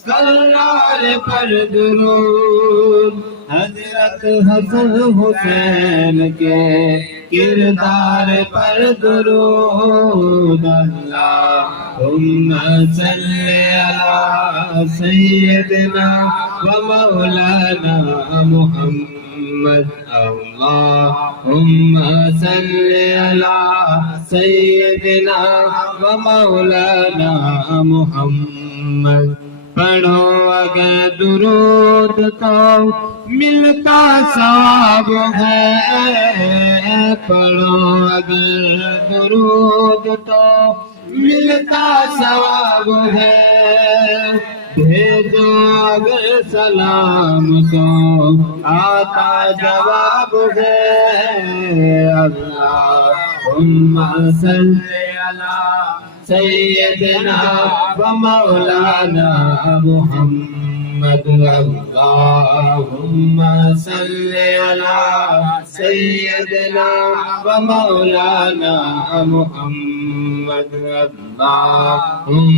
سرکار پر درود حضرت حسن حسین کے کردار پر درود اللہم صلی علی سیدنا و مولانا محمد اللہم صلی علی سیدنا و مولانا محمد پڑھو اگر درود تو ملتا ثواب ہے پڑھو اگر درود تو ملتا ثواب ہے بھیجو اگر سلام تو آتا جواب ہے اللہم صلی علی سیدنا و مولانا محمد اللہم صلی علی سیدنا و مولانا محمد اللہم